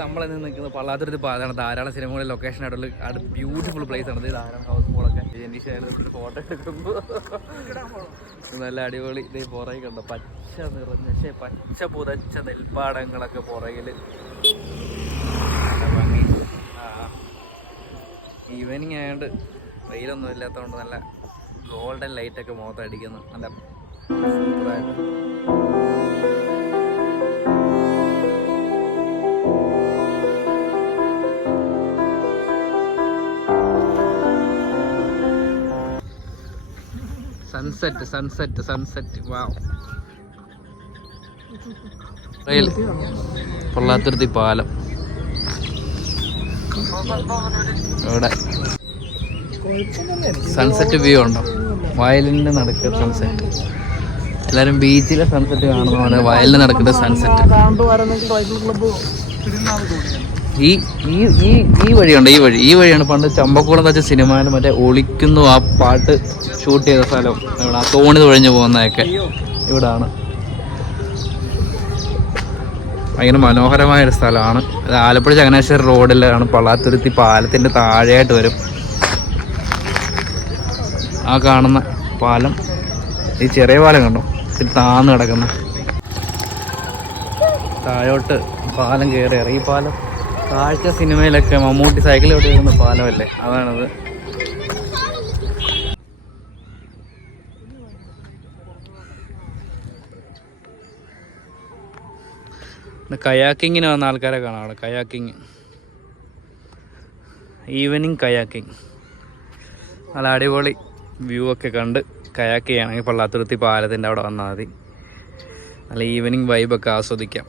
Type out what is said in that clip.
നമ്മളിന്ന് നിൽക്കുന്നത് പള്ളാത്തുരുത്തി പാലാണ്. ധാരാളം സിനിമകളിൽ ലൊക്കേഷൻ ആയിട്ടുള്ള അടുത്ത് ബ്യൂട്ടിഫുൾ പ്ലേസ് ആണ്. ധാരാളം ഹൗസ് ബോളൊക്കെ ഫോട്ടോ എടുക്കുമ്പോൾ നല്ല അടിപൊളി. ഇതേ പുറകെ കണ്ടോ പച്ച നിറഞ്ഞ പച്ച പുതച്ച നെൽപ്പാടങ്ങളൊക്കെ പുറകില് ഭംഗി. ഈവനിങ് ആയതുകൊണ്ട് വെയിലൊന്നും ഇല്ലാത്തതുകൊണ്ട് നല്ല ഗോൾഡൻ ലൈറ്റൊക്കെ മുഖത്ത് അടിക്കുന്നു. നല്ല സൂപ്പറായിട്ട്. സൺസെറ്റ് സൺസെറ്റ് സൺസെറ്റ് വാവ്. പൊള്ളാത്തുരുത്തി പാലം ഇവിടെ സൺസെറ്റ് വ്യൂ ഉണ്ടോ? വയലിൻ്റെ നടുക്ക് സൺസെറ്റ്. എല്ലാവരും ബീച്ചിലെ സൺസെറ്റ് കാണുന്ന പോലെ വയലിന് നടക്കുന്ന സൺസെറ്റ്. ഈ വഴിയുണ്ട്. ഈ വഴിയാണ് പണ്ട് ചമ്പക്കുളം വെച്ച സിനിമയിൽ മറ്റേ ഒളിക്കുന്നു ആ പാട്ട് ഷൂട്ട് ചെയ്ത സ്ഥലം. ഇവിടെ ആ തോണി തുഴഞ്ഞു പോകുന്നതൊക്കെ ഇവിടാണ്. ഭയങ്കര മനോഹരമായൊരു സ്ഥലമാണ്. അത് ആലപ്പുഴ ചങ്ങനാശ്ശേരി റോഡിലാണ്. പള്ളാത്തുരുത്തി പാലത്തിൻ്റെ താഴെയായിട്ട് വരും ആ കാണുന്ന പാലം. ഈ ചെറിയ പാലം കണ്ടോ? ഇത് താന്ന് കിടക്കുന്ന താഴോട്ട് പാലം കയറി ഇറങ്ങി. പാലം കാഴ്ച സിനിമയിലൊക്കെ മമ്മൂട്ടി സൈക്കിൾ ഓടി വരുന്ന പാലമല്ലേ, അതാണത്. കയാക്കിങ്ങിന് വന്ന ആൾക്കാരെ കാണാം അവിടെ. Kayaking, evening kayaking. നല്ല അടിപൊളി വ്യൂ ഒക്കെ കണ്ട് കയാക്ക് ചെയ്യുകയാണെങ്കിൽ പള്ളാത്തുരുത്തി പാലത്തിൻ്റെ അവിടെ വന്നാൽ മതി. നല്ല ഈവനിങ് വൈബൊക്കെ ആസ്വദിക്കാം.